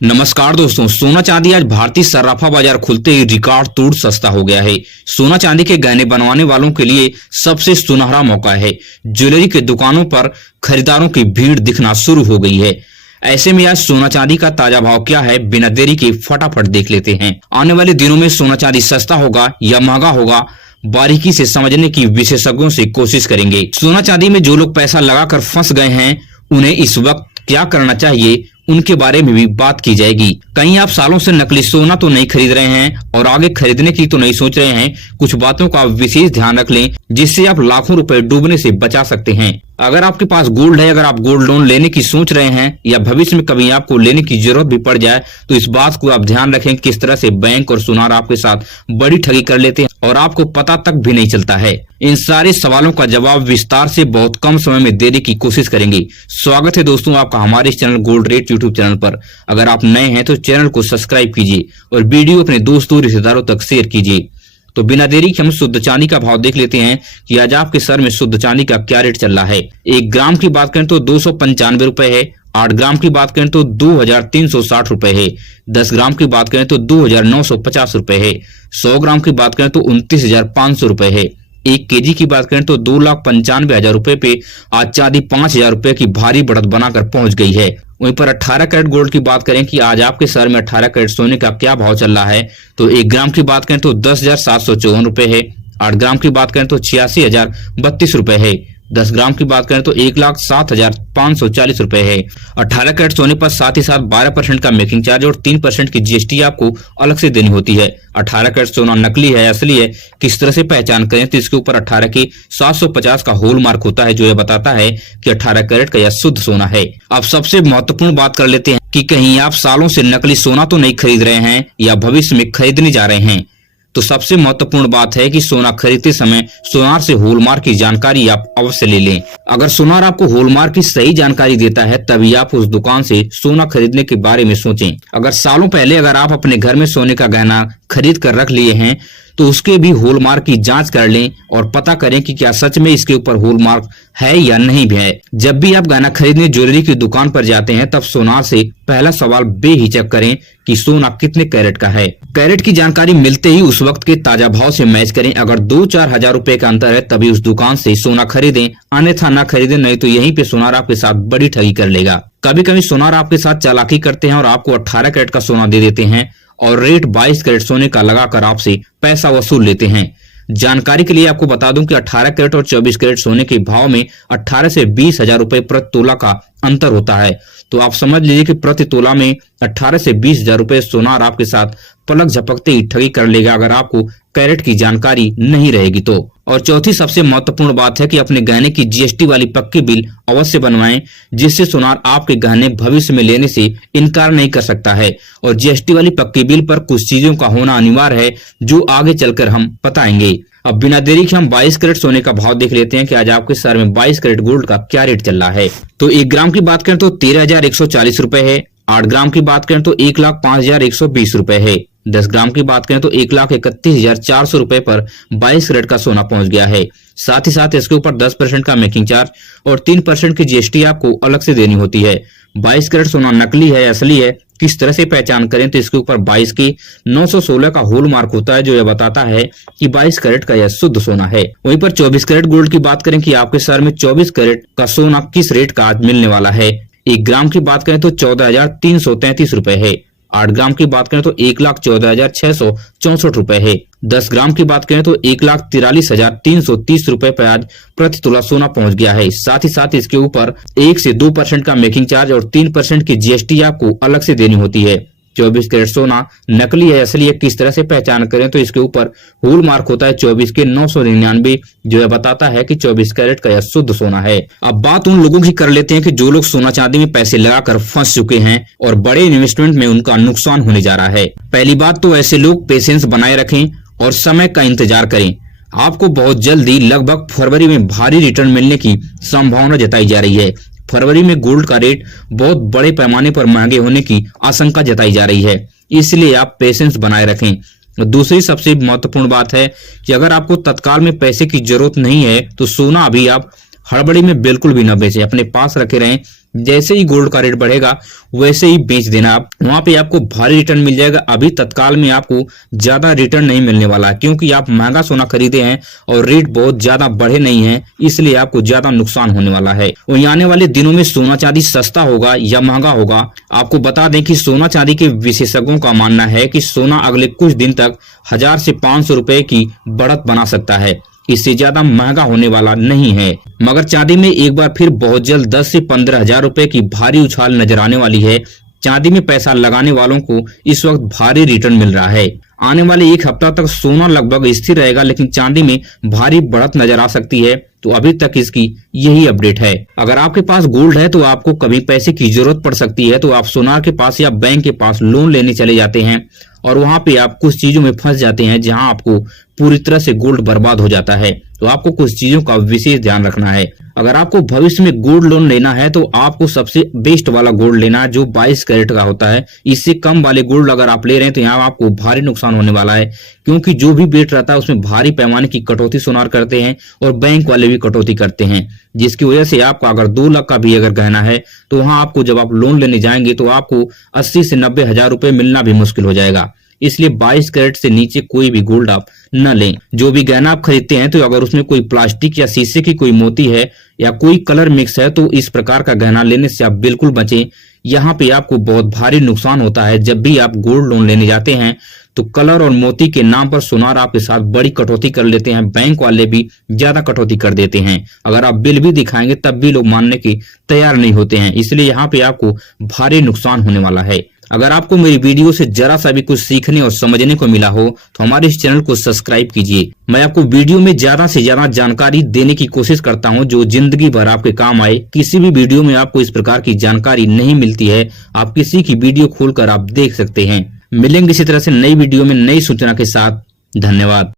नमस्कार दोस्तों, सोना चांदी आज भारतीय सर्राफा बाजार खुलते ही रिकॉर्ड तोड़ सस्ता हो गया है। सोना चांदी के गहने बनवाने वालों के लिए सबसे सुनहरा मौका है। ज्वेलरी के दुकानों पर खरीदारों की भीड़ दिखना शुरू हो गई है। ऐसे में आज सोना चांदी का ताजा भाव क्या है, बिना देरी के फटाफट देख लेते हैं। आने वाले दिनों में सोना चांदी सस्ता होगा या महंगा होगा, बारीकी से समझने की विशेषज्ञों से कोशिश करेंगे। सोना चांदी में जो लोग पैसा लगाकर फंस गए हैं, उन्हें इस वक्त क्या करना चाहिए, उनके बारे में भी बात की जाएगी। कहीं आप सालों से नकली सोना तो नहीं खरीद रहे हैं और आगे खरीदने की तो नहीं सोच रहे हैं। कुछ बातों का विशेष ध्यान रख लें, जिससे आप लाखों रुपए डूबने से बचा सकते हैं। अगर आपके पास गोल्ड है, अगर आप गोल्ड लोन लेने की सोच रहे हैं या भविष्य में कभी आपको लेने की जरूरत भी पड़ जाए, तो इस बात को आप ध्यान रखें किस तरह से बैंक और सुनार आपके साथ बड़ी ठगी कर लेते हैं और आपको पता तक भी नहीं चलता है। इन सारे सवालों का जवाब विस्तार से बहुत कम समय में देने की कोशिश करेंगे। स्वागत है दोस्तों आपका हमारे इस channel gold rate YouTube channel पर। अगर आप नए हैं तो चैनल को सब्सक्राइब कीजिए और वीडियो अपने दोस्तों रिश्तेदारों तक शेयर कीजिए। तो बिना देरी के हम शुद्ध चांदी का भाव देख लेते हैं कि आज आपके शहर में शुद्ध चांदी का क्या रेट चल रहा है। 1 ग्राम की बात करें तो 295 रुपए है। 8 ग्राम की बात करें तो 2360 रुपए है। 10 ग्राम की बात करें तो 2950 रुपए है। 100 ग्राम की बात करें तो 29,500 रुपए है। 1 केजी की बात करें तो 2,95,000 रुपए पे आज चांदी 5,000 रुपए की भारी बढ़त बनाकर पहुंच गई है। वहीं पर 18 कैरेट गोल्ड की बात करें कि आज आपके शहर में 18 कैरेट सोने का क्या भाव चल रहा है, तो 1 ग्राम की बात करें तो 10,754 रुपए है। 8 ग्राम की बात करें तो 86,032 रुपए है। 10 ग्राम की बात करें तो 1,07,540 रुपए है। 18 कैरेट सोने पर साथ ही साथ 12% का मेकिंग चार्ज और 3% की जीएसटी आपको अलग से देनी होती है। 18 कैरेट सोना नकली है असली है, किस तरह से पहचान करें, तो इसके ऊपर 18 की 750 का होल मार्क होता है, जो यह बताता है कि 18 कैरेट का यह शुद्ध सोना है। अब सबसे महत्वपूर्ण बात कर लेते हैं कि कहीं आप सालों से नकली सोना तो नहीं खरीद रहे हैं या भविष्य में खरीदने जा रहे हैं। तो सबसे महत्वपूर्ण बात है कि सोना खरीदते समय सोनार से हॉलमार्क की जानकारी आप अवश्य ले लें। अगर सोनार आपको हॉलमार्क की सही जानकारी देता है, तभी आप उस दुकान से सोना खरीदने के बारे में सोचें। अगर सालों पहले अगर आप अपने घर में सोने का गहना खरीद कर रख लिए हैं, तो उसके भी हॉलमार्क की जांच कर लें और पता करें कि क्या सच में इसके ऊपर हॉलमार्क है या नहीं भी है। जब भी आप गहना खरीदने ज्वेलरी की दुकान पर जाते हैं, तब सोनार से पहला सवाल बेहिचक करें कि सोना कितने कैरेट का है। कैरेट की जानकारी मिलते ही उस वक्त के ताजा भाव से मैच करें। अगर 2-4 हजार रुपए का अंतर है, तभी उस दुकान से सोना खरीदें, अन्यथा ना खरीदें, नहीं तो यहीं पे सोनार आपके साथ बड़ी ठगी कर लेगा। कभी कभी सोनार आपके साथ चालाकी करते हैं और आपको 18 कैरेट का सोना दे देते हैं और रेट 22 कैरेट सोने का लगाकर आपसे पैसा वसूल लेते हैं। जानकारी के लिए आपको बता दूं कि 18 कैरेट और 24 कैरेट सोने के भाव में 18 से 20,000 रुपए प्रति तोला का अंतर होता है। तो आप समझ लीजिए कि प्रति तोला में 18 से 20,000 रुपए सोनार आपके साथ पलक झपकते ही ठगी कर लेगा, अगर आपको कैरेट की जानकारी नहीं रहेगी तो। और चौथी सबसे महत्वपूर्ण बात है कि अपने गहने की जीएसटी वाली पक्की बिल अवश्य बनवाएं, जिससे सोनार आपके गहने भविष्य में लेने से इनकार नहीं कर सकता है। और जीएसटी वाली पक्की बिल पर कुछ चीजों का होना अनिवार्य है, जो आगे चलकर हम बताएंगे। अब बिना देरी के हम 22 कैरेट सोने का भाव देख लेते हैं कि आज आपके शहर में 22 कैरेट गोल्ड का क्या रेट चल रहा है। तो 1 ग्राम की बात करें तो 13,140 रुपए है। 8 ग्राम की बात करें तो 1,05,120 रुपए है। 10 ग्राम की बात करें तो 1,31,400 रुपए पर 22 कैरेट का सोना पहुंच गया है। साथ ही साथ इसके ऊपर 10% का मेकिंग चार्ज और 3% की जीएसटी आपको अलग से देनी होती है। 22 कैरेट सोना नकली है असली है, किस तरह से पहचान करें, तो इसके ऊपर 22 की 916 का होल मार्क होता है, जो यह बताता है कि 22 कैरेट का यह शुद्ध सोना है। वहीं पर 24 कैरेट गोल्ड की बात करें कि आपके शहर में 24 कैरेट का सोना किस रेट का आज मिलने वाला है। 1 ग्राम की बात करें तो 14,333 रुपए है। 8 ग्राम की बात करें तो 1,14,664 रुपए है। 10 ग्राम की बात करें तो 1,43,330 रुपए पर आज प्रति तोला सोना पहुंच गया है। साथ ही साथ इसके ऊपर 1 से 2% का मेकिंग चार्ज और 3% की जीएसटी आपको अलग से देनी होती है। 24 कैरेट सोना नकली है असली है, किस तरह से पहचान करें, तो इसके ऊपर होल मार्क होता है 24 के 999, जो यह बताता है कि 24 कैरेट का यह शुद्ध सोना है। अब बात उन लोगों की कर लेते हैं कि जो लोग सोना चांदी में पैसे लगाकर फंस चुके हैं और बड़े इन्वेस्टमेंट में उनका नुकसान होने जा रहा है। पहली बात तो ऐसे लोग पेशेंस बनाए रखें और समय का इंतजार करें। आपको बहुत जल्दी लगभग फरवरी में भारी रिटर्न मिलने की संभावना जताई जा रही है। फरवरी में गोल्ड का रेट बहुत बड़े पैमाने पर महंगे होने की आशंका जताई जा रही है, इसलिए आप पेशेंस बनाए रखें। दूसरी सबसे महत्वपूर्ण बात है कि अगर आपको तत्काल में पैसे की जरूरत नहीं है, तो सोना अभी आप हड़बड़ी में बिल्कुल भी न बेचें, अपने पास रखे रहें। जैसे ही गोल्ड का रेट बढ़ेगा वैसे ही बेच देना आप, वहां पे आपको भारी रिटर्न मिल जाएगा। अभी तत्काल में आपको ज्यादा रिटर्न नहीं मिलने वाला, क्योंकि आप महंगा सोना खरीदे हैं और रेट बहुत ज्यादा बढ़े नहीं है, इसलिए आपको ज्यादा नुकसान होने वाला है। वहीं आने वाले दिनों में सोना चांदी सस्ता होगा या महंगा होगा, आपको बता दें कि सोना चांदी के विशेषज्ञों का मानना है कि सोना अगले कुछ दिन तक 1000 से 500 रुपए की बढ़त बना सकता है, इससे ज्यादा महंगा होने वाला नहीं है। मगर चांदी में एक बार फिर बहुत जल्द 10 से 15 हजार रुपए की भारी उछाल नजर आने वाली है। चांदी में पैसा लगाने वालों को इस वक्त भारी रिटर्न मिल रहा है। आने वाले एक हफ्ता तक सोना लगभग स्थिर रहेगा, लेकिन चांदी में भारी बढ़त नजर आ सकती है। तो अभी तक इसकी यही अपडेट है। अगर आपके पास गोल्ड है तो आपको कभी पैसे की जरूरत पड़ सकती है, तो आप सोनार के पास या बैंक के पास लोन लेने चले जाते हैं और वहां पे आप कुछ चीजों में फंस जाते हैं जहां आपको पूरी तरह से गोल्ड बर्बाद हो जाता है। तो आपको कुछ चीजों का विशेष ध्यान रखना है। अगर आपको भविष्य में गोल्ड लोन लेना है तो आपको सबसे बेस्ट वाला गोल्ड लेना है जो 22 कैरेट का होता है। इससे कम वाले गोल्ड अगर आप ले रहे हैं तो यहाँ आपको भारी नुकसान होने वाला है, क्योंकि जो भी वेट रहता है उसमें भारी पैमाने की कटौती सोनार करते हैं और बैंक वाले भी कटौती करते हैं, जिसकी वजह से आपका अगर 2 लाख का भी अगर गहना है तो वहां आपको जब आप लोन लेने जाएंगे तो आपको 80 से 90 हजार रुपए मिलना भी मुश्किल हो जाएगा। इसलिए 22 कैरेट से नीचे कोई भी गोल्ड आप न लें। जो भी गहना आप खरीदते हैं तो अगर उसमें कोई प्लास्टिक या शीशे की कोई मोती है या कोई कलर मिक्स है तो इस प्रकार का गहना लेने से आप बिल्कुल बचें। यहाँ पे आपको बहुत भारी नुकसान होता है। जब भी आप गोल्ड लोन लेने जाते हैं तो कलर और मोती के नाम पर सोनार आपके साथ बड़ी कटौती कर लेते हैं, बैंक वाले भी ज्यादा कटौती कर देते हैं। अगर आप बिल भी दिखाएंगे तब भी लोग मानने के तैयार नहीं होते हैं, इसलिए यहाँ पे आपको भारी नुकसान होने वाला है। अगर आपको मेरी वीडियो से जरा सा भी कुछ सीखने और समझने को मिला हो तो हमारे इस चैनल को सब्सक्राइब कीजिए। मैं आपको वीडियो में ज्यादा से ज्यादा जानकारी देने की कोशिश करता हूं जो जिंदगी भर आपके काम आए। किसी भी वीडियो में आपको इस प्रकार की जानकारी नहीं मिलती है, आप किसी की वीडियो खोलकर आप देख सकते हैं। मिलेंगे इसी तरह से नई वीडियो में नई सूचना के साथ। धन्यवाद।